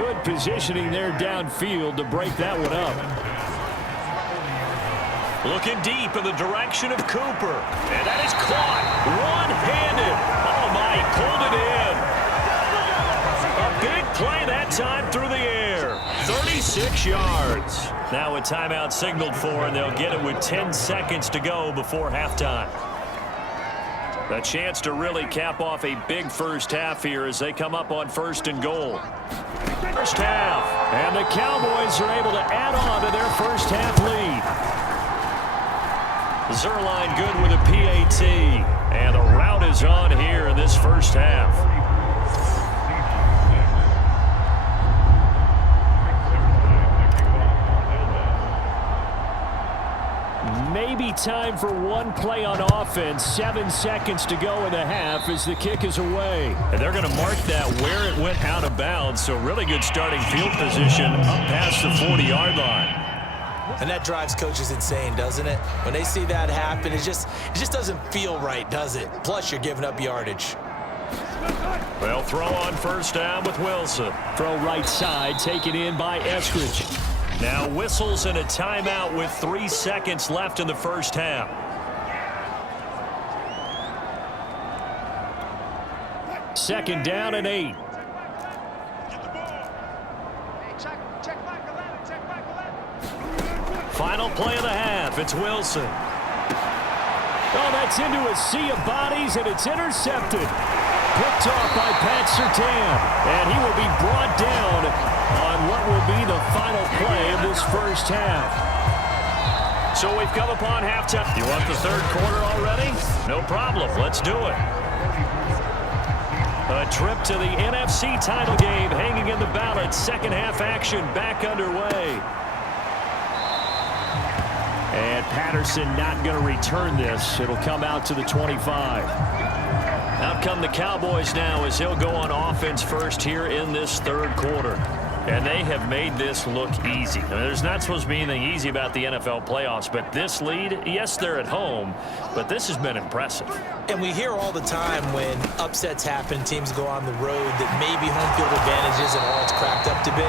Good positioning there downfield to break that one up. Looking deep in the direction of Cooper. And that is caught. One-handed. Oh, my, he pulled it in. A big play that time through the air. 36 yards. Now a timeout signaled for, and they'll get it with 10 seconds to go before halftime. A chance to really cap off a big first half here as they come up on 1st and goal. First half. And the Cowboys are able to add on to their first half lead. Zerline good with a PAT. And the rout is on here in this first half. Maybe time for one play on offense. 7 seconds to go in the half as the kick is away. And they're going to mark that where it went out of bounds. So really good starting field position up past the 40-yard line. And that drives coaches insane, doesn't it? When they see that happen, it just doesn't feel right, does it? Plus, you're giving up yardage. They'll throw on first down with Wilson. Throw right side, taken in by Eskridge. Now whistles and a timeout with 3 seconds left in the first half. Second down and 8. Final play of the half. It's Wilson. Oh, that's into a sea of bodies, and it's intercepted. Picked off by Pat Surtain. And he will be brought down on what will be the final play of this first half. So we've come upon halftime. You want the third quarter already? No problem. Let's do it. A trip to the NFC title game hanging in the balance. Second half action back underway. And Patterson not going to return this. It'll come out to the 25. Out come the Cowboys now as he'll go on offense first here in this third quarter. And they have made this look easy. I mean, there's not supposed to be anything easy about the NFL playoffs, but this lead, yes, they're at home, but this has been impressive. And we hear all the time when upsets happen, teams go on the road, that maybe home field advantage isn't all it's cracked up to be.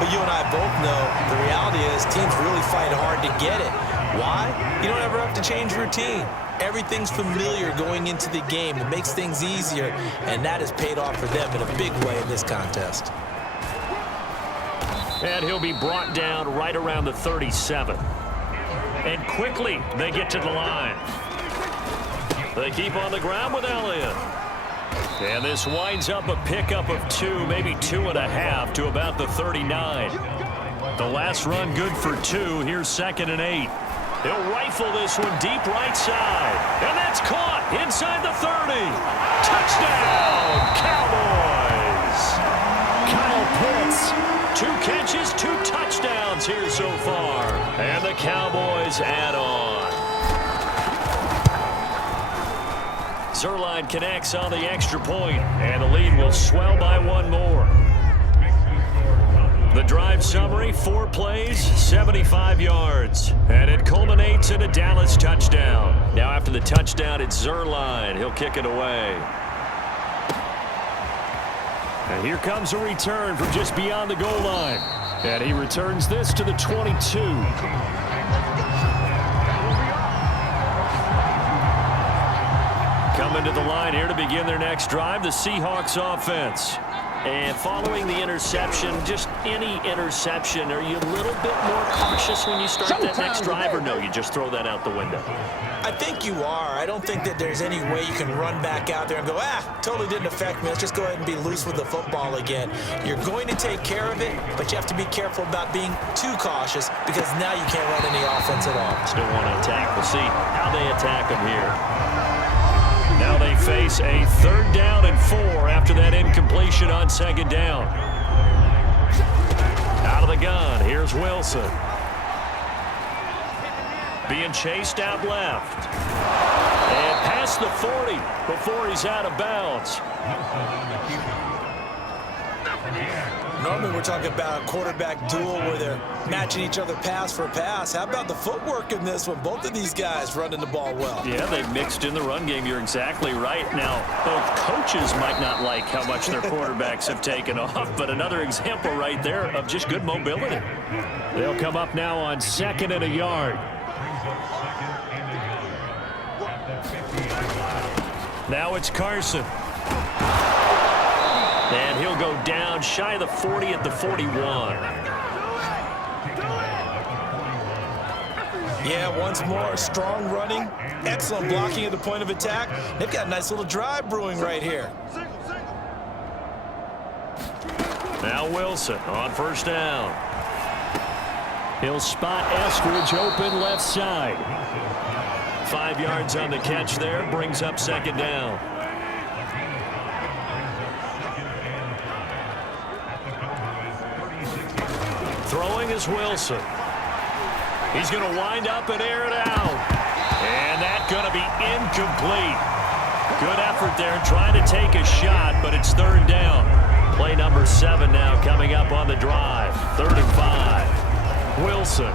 But you and I both know the reality is teams really fight hard to get it. Why? You don't ever have to change routine. Everything's familiar going into the game. It makes things easier, and that has paid off for them in a big way in this contest. And he'll be brought down right around the 37. And quickly they get to the line. They keep on the ground with Elliott. And this winds up a pickup of 2, maybe 2.5 to about the 39. The last run good for 2. Here's 2nd and 8. He'll rifle this one deep right side. And that's caught inside the 30. Touchdown, Cowboys. Kyle Pitts. 2 catches, 2 touchdowns here so far. And the Cowboys add on. Zerline connects on the extra point, and the lead will swell by 1 more. The drive summary, 4 plays, 75 yards. And it culminates in a Dallas touchdown. Now after the touchdown, it's Zerline. He'll kick it away. And here comes a return from just beyond the goal line. And he returns this to the 22. Coming to the line here to begin their next drive, the Seahawks offense. And following the interception, just any interception, are you a little bit more cautious when you start that next drive, or no, you just throw that out the window? I think you are. I don't think that there's any way you can run back out there and go, totally didn't affect me. Let's just go ahead and be loose with the football again. You're going to take care of it, but you have to be careful about being too cautious because now you can't run any offense at all. Still want to attack. We'll see how they attack them here. Now they face a 3rd down and 4 after that incompletion on 2nd down. Out of the gun, here's Wilson. Being chased out left. And past the 40 before he's out of bounds. Normally we're talking about a quarterback duel where they're matching each other pass for pass. How about the footwork in this one? Both of these guys running the ball well. Yeah, they've mixed in the run game. You're exactly right. Now, both coaches might not like how much their quarterbacks have taken off, but another example right there of just good mobility. They'll come up now on 2nd and a yard. Now it's Carson. And he'll go down shy of the 40 at the 41. Yeah, once more, strong running, excellent blocking at the point of attack. They've got a nice little drive brewing right here. Now Wilson on 1st down. He'll spot Eskridge open left side. 5 yards on the catch there, brings up 2nd down. Throwing is Wilson. He's going to wind up and air it out. And that's going to be incomplete. Good effort there trying to take a shot, but it's 3rd down. Play number 7 now coming up on the drive. 3rd and 5. Wilson.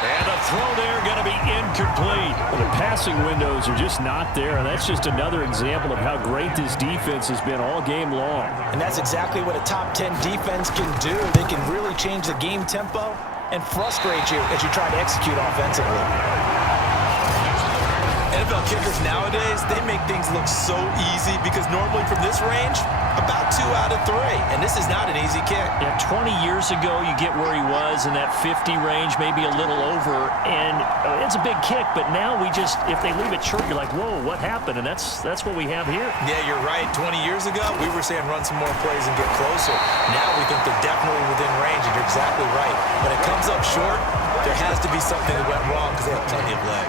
And the throw there going to be incomplete. Well, the passing windows are just not there, and that's just another example of how great this defense has been all game long. And that's exactly what a top 10 defense can do. They can really change the game tempo and frustrate you as you try to execute offensively. NFL kickers nowadays, they make things look so easy because normally from this range, about 2 out of 3. And this is not an easy kick. Yeah, 20 years ago, you get where he was in that 50 range, maybe a little over, and it's a big kick, but now we just, if they leave it short, you're like, whoa, what happened? And that's what we have here. Yeah, you're right. 20 years ago, we were saying run some more plays and get closer. Now we think they're definitely within range, and you're exactly right. When it comes up short, there has to be something that went wrong because they have plenty of leg.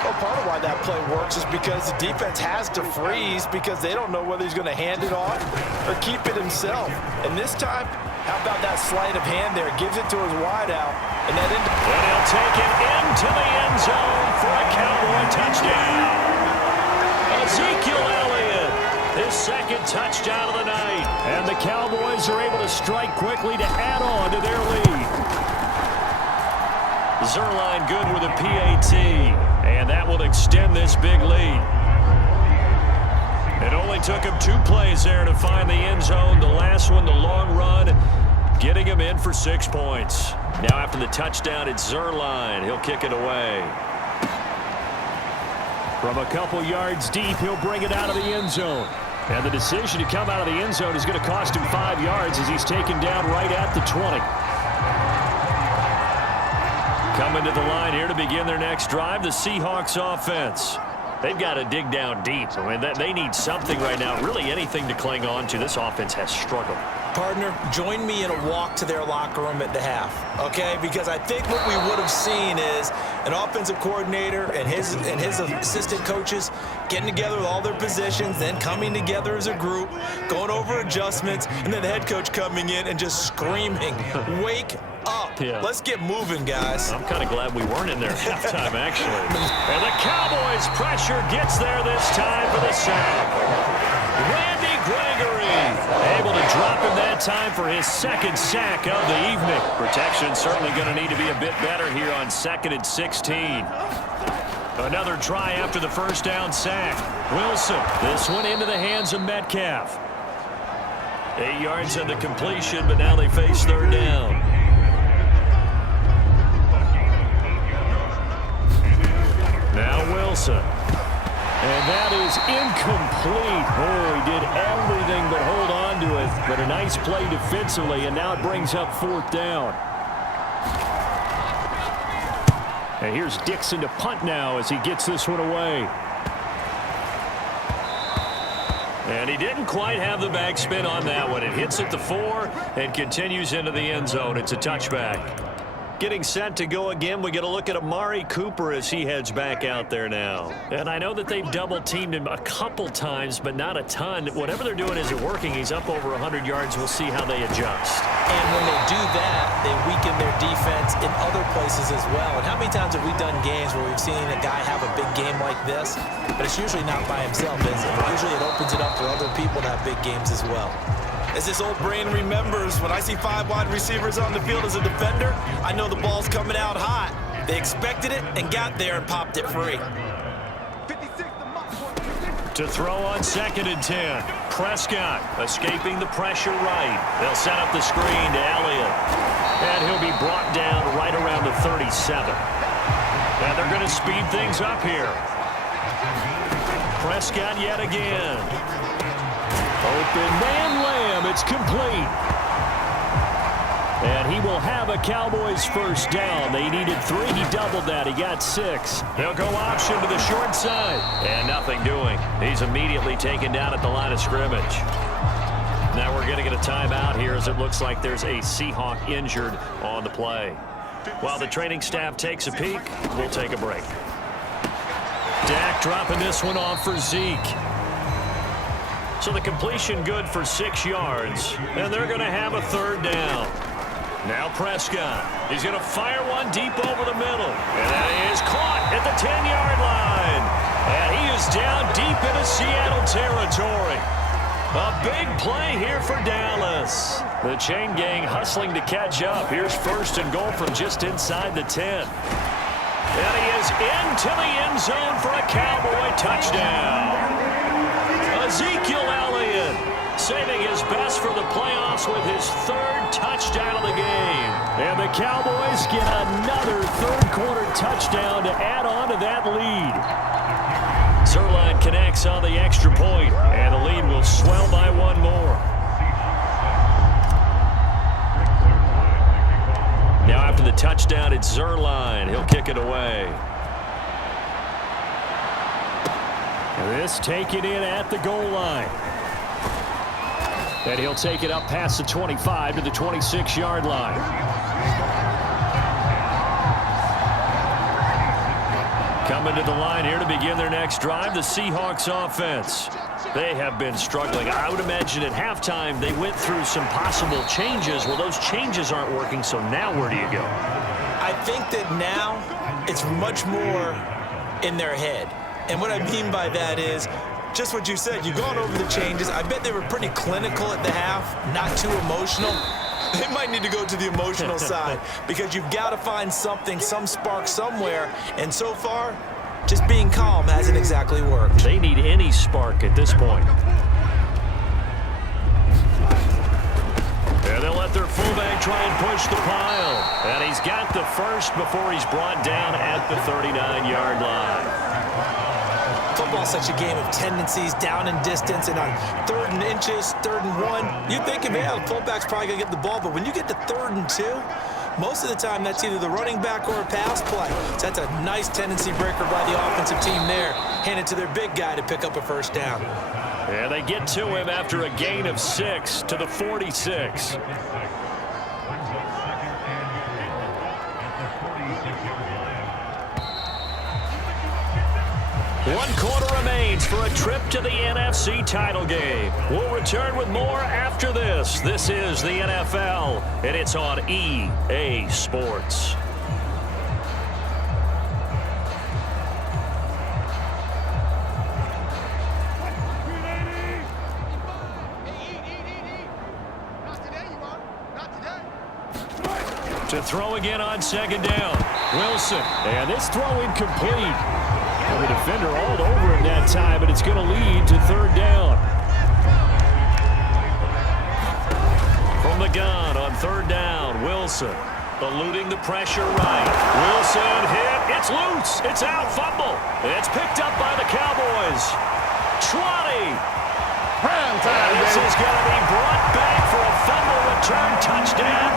Well, part of why that play works is because the defense has to freeze because they don't know whether he's going to hand it off or keep it himself. And this time, how about that sleight of hand there? Gives it to his wideout. And he'll take it into the end zone for a Cowboy touchdown. Ezekiel Elliott, his 2nd touchdown of the night. And the Cowboys are able to strike quickly to add on to their lead. Zuerlein good with a PAT, and that will extend this big lead. It only took him 2 plays there to find the end zone. The last one, the long run, getting him in for 6 points. Now after the touchdown, it's Zuerlein. He'll kick it away. From a couple yards deep, he'll bring it out of the end zone. And the decision to come out of the end zone is going to cost him 5 yards as he's taken down right at the 20. Coming to the line here to begin their next drive, the Seahawks offense. They've got to dig down deep. I mean, they need something right now, really anything to cling on to. This offense has struggled. Partner, join me in a walk to their locker room at the half, okay? Because I think what we would have seen is an offensive coordinator and his assistant coaches getting together with all their positions, then coming together as a group, going over adjustments, and then the head coach coming in and just screaming, wake up. Yeah. Let's get moving, guys. I'm kind of glad we weren't in there at halftime, actually. And the Cowboys' pressure gets there this time for the sack. Randy Gregory able to drop him that time for his 2nd sack of the evening. Protection certainly going to need to be a bit better here on 2nd and 16. Another try after the 1st down sack. Wilson, this one into the hands of Metcalf. 8 yards on the completion, but now they face 3rd down. Now Wilson. And that is incomplete. Oh, he did everything but hold on to it. But a nice play defensively, and now it brings up 4th down. And here's Dixon to punt now as he gets this one away. And he didn't quite have the backspin on that one. It hits at the 4 and continues into the end zone. It's a touchback. Getting set to go again, we get a look at Amari Cooper as he heads back out there now. And I know that they've double-teamed him a couple times, but not a ton. Whatever they're doing isn't working. He's up over 100 yards. We'll see how they adjust. And when they do that, they weaken their defense in other places as well. And how many times have we done games where we've seen a guy have a big game like this, but it's usually not by himself, is it? Usually it opens it up for other people to have big games as well. As this old brain remembers, when I see 5 wide receivers on the field as a defender, I know the ball's coming out hot. They expected it and got there and popped it free. To throw on 2nd and 10. Prescott escaping the pressure right. They'll set up the screen to Elliott. And he'll be brought down right around the 37. And they're going to speed things up here. Prescott yet again. Open man Lamb. It's complete. And he will have a Cowboys first down. They needed 3. He doubled that. He got 6. They'll go option to the short side. And nothing doing. He's immediately taken down at the line of scrimmage. Now we're going to get a timeout here as it looks like there's a Seahawk injured on the play. While the training staff takes a peek, we'll take a break. Dak dropping this one off for Zeke. So the completion good for 6 yards, and they're going to have a 3rd down. Now Prescott. He's going to fire one deep over the middle. And that is caught at the 10-yard line. And he is down deep into Seattle territory. A big play here for Dallas. The chain gang hustling to catch up. Here's 1st and goal from just inside the 10. And he is into the end zone for a Cowboy touchdown. Ezekiel Elliott saving his best for the playoffs with his 3rd touchdown of the game. And the Cowboys get another 3rd quarter touchdown to add on to that lead. Zerline connects on the extra point, and the lead will swell by 1 more. Now after the touchdown, it's Zerline. He'll kick it away. This taken in at the goal line. And he'll take it up past the 25 to the 26-yard line. Coming to the line here to begin their next drive, the Seahawks offense. They have been struggling. I would imagine at halftime they went through some possible changes. Well, those changes aren't working, so now where do you go? I think that now it's much more in their head. And what I mean by that is just what you said. You've gone over the changes. I bet they were pretty clinical at the half, not too emotional. They might need to go to the emotional side because you've got to find something, some spark somewhere. And so far, just being calm hasn't exactly worked. They need any spark at this point. And they'll let their fullback try and push the pile. And he's got the first before he's brought down at the 39-yard line. Football's such a game of tendencies, down in distance, and on 3rd and inches, 3rd and 1, you're thinking, man, the fullback's probably going to get the ball. But when you get to 3rd and 2, most of the time that's either the running back or a pass play. So that's a nice tendency breaker by the offensive team there. Hand it to their big guy to pick up a first down. And they get to him after a gain of 6 to the 46. One quarter remains for a trip to the NFC title game. We'll return with more after this. This is the NFL, and it's on EA Sports. To throw again on 2nd down. Wilson. And this throw incomplete. And the defender all over him that time, but it's going to lead to 3rd down. From the gun on 3rd down, Wilson eluding the pressure right. Wilson hit. It's loose. It's out. Fumble. It's picked up by the Cowboys. 20. Prime time, This is going to be brought back for a fumble return touchdown.